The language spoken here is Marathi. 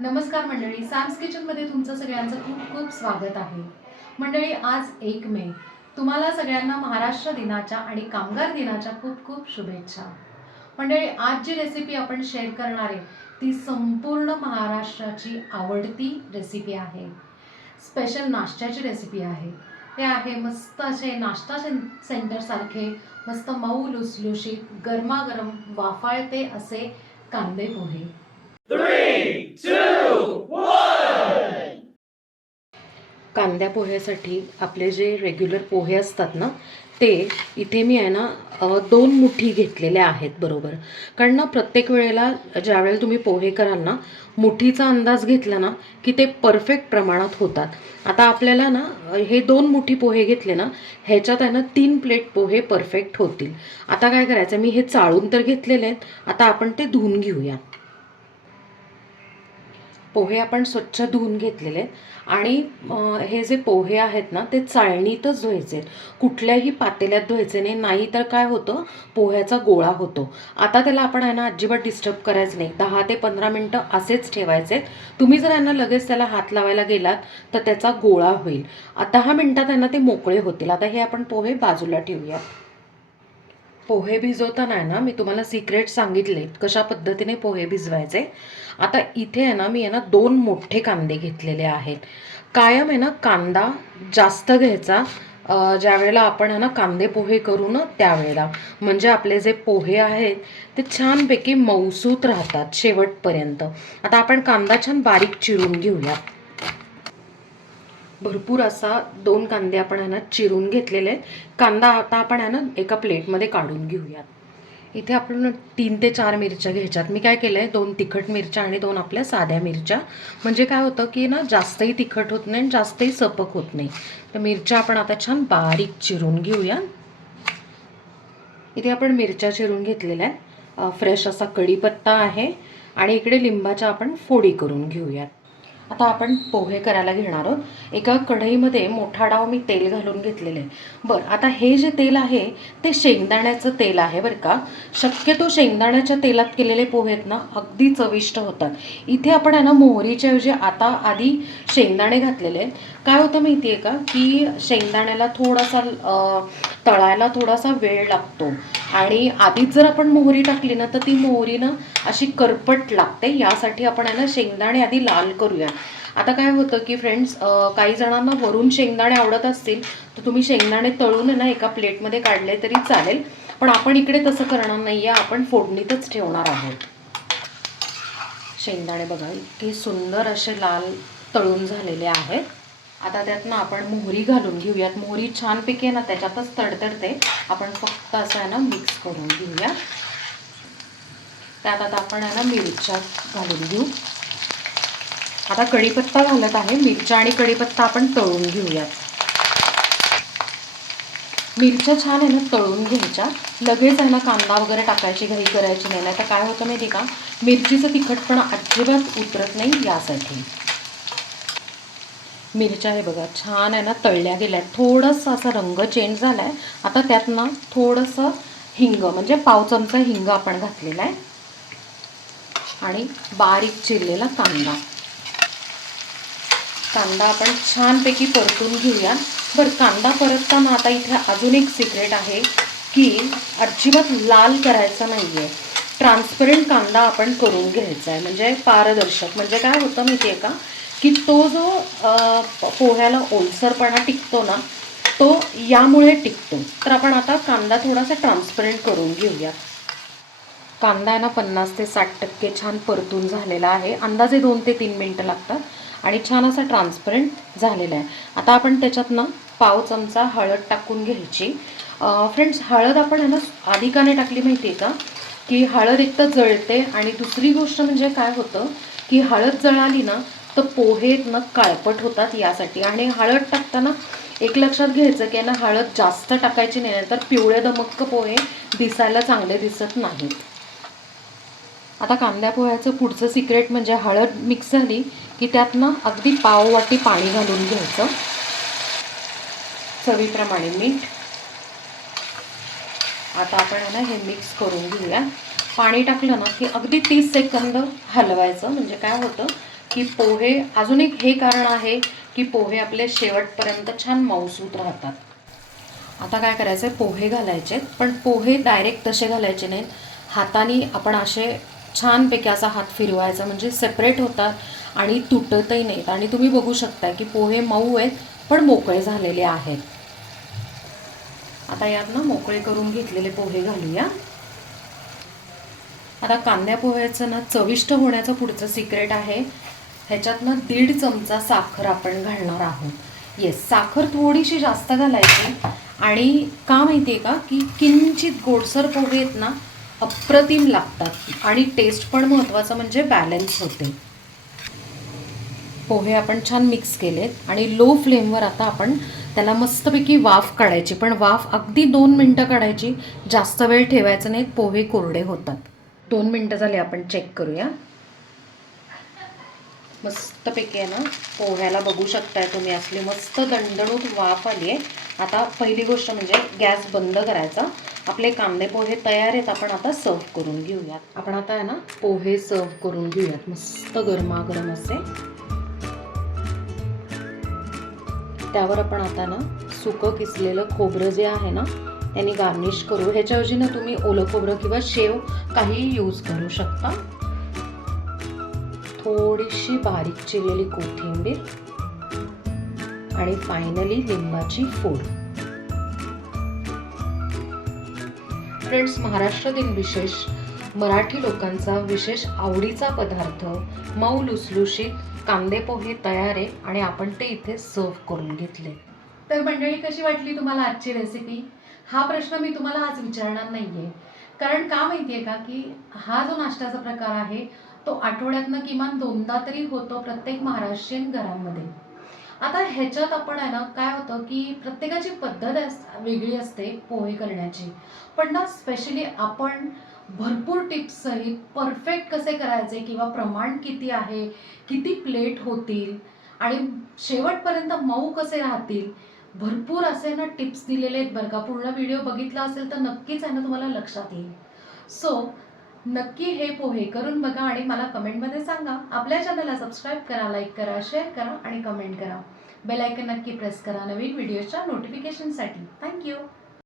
नमस्कार मंडळी, सॅम्स किचनमध्ये तुमचं सगळ्यांचं खूप खूप स्वागत आहे. मंडळी, आज 1 मे. तुम्हाला सगळ्यांना महाराष्ट्र दिनाच्या आणि कामगार दिनाच्या खूप खूप शुभेच्छा. मंडळी, आज जी रेसिपी आपण शेअर करणार आहे ती संपूर्ण महाराष्ट्राची आवडती रेसिपी आहे. स्पेशल नाश्त्याची रेसिपी आहे. ते आहे मस्त असे नाश्ता सेंटरसारखे मस्त मऊ लुसलुशीत गरमागरम वाफाळते असे कांदे पोहे. 3, 2, 1. कांद्या पोह्यासाठी आपले जे रेग्युलर पोहे असतात ना, ते इथे मी आहे ना 2 मुठी घेतलेले आहेत बरोबर. कारण ना प्रत्येक वेळेला ज्यावेळेला तुम्ही पोहे कराल ना, मुठीचा अंदाज घेतला ना की ते परफेक्ट प्रमाणात होतात. आता आपल्याला ना हे 2 मुठी पोहे घेतले ना, ह्याच्यात आहे ना 3 प्लेट पोहे परफेक्ट होतील. आता काय करायचं, मी हे चाळून तर घेतलेले आहेत, आता आपण ते धुवून घेऊया. पोहे आपण स्वच्छ धुवून घेतलेले आणि हे जे पोहे आहेत ना ते चाळणीतच धुवायचे, कुठल्याही पातेल्यात धुवायचे नाही, नाही तर काय होतं, पोह्याचा गोळा होतो. आता त्याला आपण आहे ना अजिबात डिस्टर्ब करायचं नाही, 10 ते 15 मिनटं असेच ठेवायचे. तुम्ही जर यांना लगेच त्याला हात लावायला गेलात तर त्याचा गोळा होईल. 10 मिनटात यांना ते मोकळे होतील. आता हे आपण पोहे बाजूला ठेवूया. पोहे भिजवताना आहे ना मी तुम्हाला सिक्रेट सांगितले कशा पद्धतीने पोहे भिजवायचे. आता इथे आहे ना मी आहे ना 2 मोठे कांदे घेतलेले आहेत. कायम आहे ना कांदा जास्त घ्यायचा ज्या वेळेला आपण आहे ना कांदे पोहे करू ना त्यावेळेला, म्हणजे आपले जे पोहे आहेत ते छानपैकी मऊसूत राहतात शेवटपर्यंत. आता आपण कांदा छान बारीक चिरून घेऊया. भरपूर असा 2 कांदे आपण आहे ना चिरून घेतलेले आहेत. कांदा आता आपण आहे ना एका प्लेटमध्ये काढून घेऊयात. इथे आपण 3 ते 4 मिरच्या घ्यायच्यात. मी काय केलं आहे, 2 तिखट मिरच्या आणि 2 आपल्या साध्या मिरच्या. म्हणजे काय होतं की ना जास्तही तिखट होत नाही आणि जास्तही सपक होत नाही. तर मिरच्या आपण आता छान बारीक चिरून घेऊया. इथे आपण मिरच्या चिरून घेतलेल्या आहेत. फ्रेश असा कढीपत्ता आहे आणि इकडे लिंबाच्या आपण फोडी करून घेऊयात. आता आपण पोहे करायला घेणार आहोत. एका कढईमध्ये मोठा डाव मी तेल घालून घेतलेले आहे. बरं, आता हे जे तेल आहे ते शेंगदाण्याचं तेल आहे बरं का. शक्यतो शेंगदाण्याच्या तेलात केलेले पोहे आहेत ना अगदी चविष्ट होतात. इथे आपण आहे ना मोहरीच्या ऐवजी आता आधी शेंगदाणे घातलेले आहेत. काय होतं माहिती आहे का, की शेंगदाण्याला थोडासा तळायला थोडासा वेळ लागतो आणि आधीच जर आपण मोहरी टाकली ना तर ती मोहरी ना अशी करपट लागते. यासाठी आपण आहे ना शेंगदाणे आधी लाल करूया. आता काय होतं की फ्रेंड्स, काही जणांना वरून शेंगदाणे आवडत असतील तर तुम्ही शेंगदाणे तळून ना एका प्लेटमध्ये काढले तरी चालेल, पण आपण इकडे तसं करणार नाही आहे, आपण फोडणीतच ठेवणार आहोत. शेंगदाणे बघा इतके सुंदर असे लाल तळून झालेले आहेत. आता त्यातनं आपण मोहरी घालून घेऊयात. मोहरी छानपैकी ना त्याच्यातच तडतडते, आपण फक्त असं आहे ना मिक्स करून घेऊया. त्यात आता आपण आहे ना मिरच्या घालून घेऊ. आता कढीपत्ता घालत आहे. मिरच्या आणि कढीपत्ता आपण तळून घेऊयात. मिरच्या छान आहे ना तळून घ्यायच्या. लगेच आहे ना कांदा वगैरे टाकायची घाई करायची नाही, नाही तर काय होतं माहिती का, मिरचीचं तिखटपणा अजिबात उतरत नाही. यासाठी मिरच्या हे बघा छान आहे ना तळल्या गेल्या. थोडंसं असा रंग चेंज झाला आहे. आता त्यात ना थोडंसं हिंग, म्हणजे पाव चमचा हिंग आपण घातलेला आहे आणि बारीक चिरलेला कांदा. कांदा आपण छानपैकी परतून घेऊया. बरं, कांदा परतताना आता इथे अजून एक सिक्रेट आहे की अजिबात लाल करायचा नाही आहे. ट्रान्सपरंट कांदा आपण करून घ्यायचा आहे, म्हणजे पारदर्शक. म्हणजे काय होतं माहिती आहे का, की तो जो पोह्याला ओलसरपणा टिकतो ना तो यामुळे टिकतो. तर आपण आता कांदा थोडासा ट्रान्सपरंट करून घेऊया. कांदा आहे ना 50 ते 60% छान परतून झालेला आहे. अंदाजे 2 ते 3 मिनटं लागतात आणि छान असा ट्रान्सपरंट झालेला आहे. आता आपण त्याच्यात ना पाव चमचा हळद टाकून घ्यायची. फ्रेंड्स, हळद आपण आहे ना आधी का नाही टाकली माहिती आहे का, की हळद एक तर जळते आणि दुसरी गोष्ट म्हणजे काय होतं की हळद जळाली ना तर पोहे ना काळपट होतात. यासाठी आणि हळद टाकताना एक लक्षात घ्यायचं की ना हळद जास्त टाकायची नाही, तर पिवळे दमक्क पोहे दिसायला चांगले दिसत नाहीत. आता कांद्या पोह्याचं पुढचं सिक्रेट म्हणजे हळद मिक्स झाली की त्यात ना अगदी पाव वाटी पाणी घालून घ्यायचं. चवीप्रमाणे मीठ. आता आपण ना हे मिक्स करून घेऊया. पाणी टाकलं ना की अगदी 30 सेकंद हलवायचं. म्हणजे काय होतं की पोहे, अजून एक हे कारण आहे की पोहे आपले शेवटपर्यंत छान मऊसूत राहतात. आता काय करायचं आहे, पोहे घालायचे, पण पोहे डायरेक्ट तसे घालायचे नाहीत. हाताने आपण असे छानपैकी असा हात फिरवायचा, म्हणजे सेपरेट होतात आणि तुटतही नाहीत. आणि तुम्ही बघू शकता की पोहे मऊ आहेत पण मोकळे झालेले आहेत. आता यात ना मोकळे करून घेतलेले पोहे घालूया. आता कांद्या पोह्याचं ना चविष्ट होण्याचं पुढचं सिक्रेट आहे. ह्याच्यात ना 1.5 चमचा साखर आपण घालणार आहोत. येस, साखर थोडीशी जास्त घालायची. आणि का माहिती आहे का, की किंचित गोडसर पोहे आहेत ना अप्रतिम लागतात आणि टेस्ट पण महत्त्वाचं म्हणजे बॅलन्स होते. पोहे आपण छान मिक्स केलेत आणि लो फ्लेमवर आता आपण त्याला मस्तपैकी वाफ काढायची. पण वाफ अगदी 2 मिनटं काढायची, जास्त वेळ ठेवायचं नाही, पोहे कोरडे होतात. 2 मिनटं झाले, आपण चेक करूया. मस्तपैकी आहे ना पोह्याला बघू शकताय तुम्ही, असली मस्त दणदणूत वाफ आली आहे. आता पहिली गोष्ट म्हणजे गॅस बंद करायचा. आपले कांदे पोहे तयार आहेत, आपण आता सर्व करून घेऊयात. आपण आता आहे ना पोहे सर्व करून घेऊयात, मस्त गरमागरम असे. त्यावर आपण आता ना सुकं किसलेलं खोबरं जे आहे ना त्यांनी गार्निश करू. ह्याच्याऐवजी ना तुम्ही ओलं खोबरं किंवा शेव काही यूज करू शकता. थोडीशी बारीक चिरलेली कोथिंबीर आणि फायनली लिंबाची फोड. फ्रेंड्स, महाराष्ट्र दिन विशेष, मराठी लोकांचा विशेष आवडीचा पदार्थ मऊ लुसलुशीत कांदे पोहे तयार आहे आणि आपण ते इथे सर्व करून घेतले. तर मंडळी, कशी वाटली तुम्हाला आजची रेसिपी? हा प्रश्न मी तुम्हाला आज विचारणार नाहीये, कारण का माहितीये का, की हा जो नाश्त्याचा प्रकार आहे तो आठवड्यातनं किमान 2दा तरी होतो प्रत्येक महाराष्ट्रीयन घरामध्ये. आता ह्याच्यात आपण आहे ना काय होतं, की प्रत्येकाची पद्धत वेगळी असते पोहे करण्याची, पण ना स्पेशली आपण भरपूर टिप्स सहित परफेक्ट कसे करायचे किंवा प्रमाण किती आहे, किती प्लेट होतील आणि शेवटपर्यंत मऊ कसे राहतील, भरपूर असे ना टिप्स दिलेले आहेत बरं का. पूर्ण व्हिडिओ बघितला असेल तर नक्कीच आहे ना तुम्हाला लक्षात येईल. सो नक्की हे पोहे करून बघा आणि मला कमेंटमध्ये सांगा. आपल्या चॅनलला सबस्क्राईब करा, लाईक करा, शेअर करा आणि कमेंट करा. बेल आयकन नक्की प्रेस करा नवीन व्हिडिओच्या नोटिफिकेशनसाठी. थँक्यू.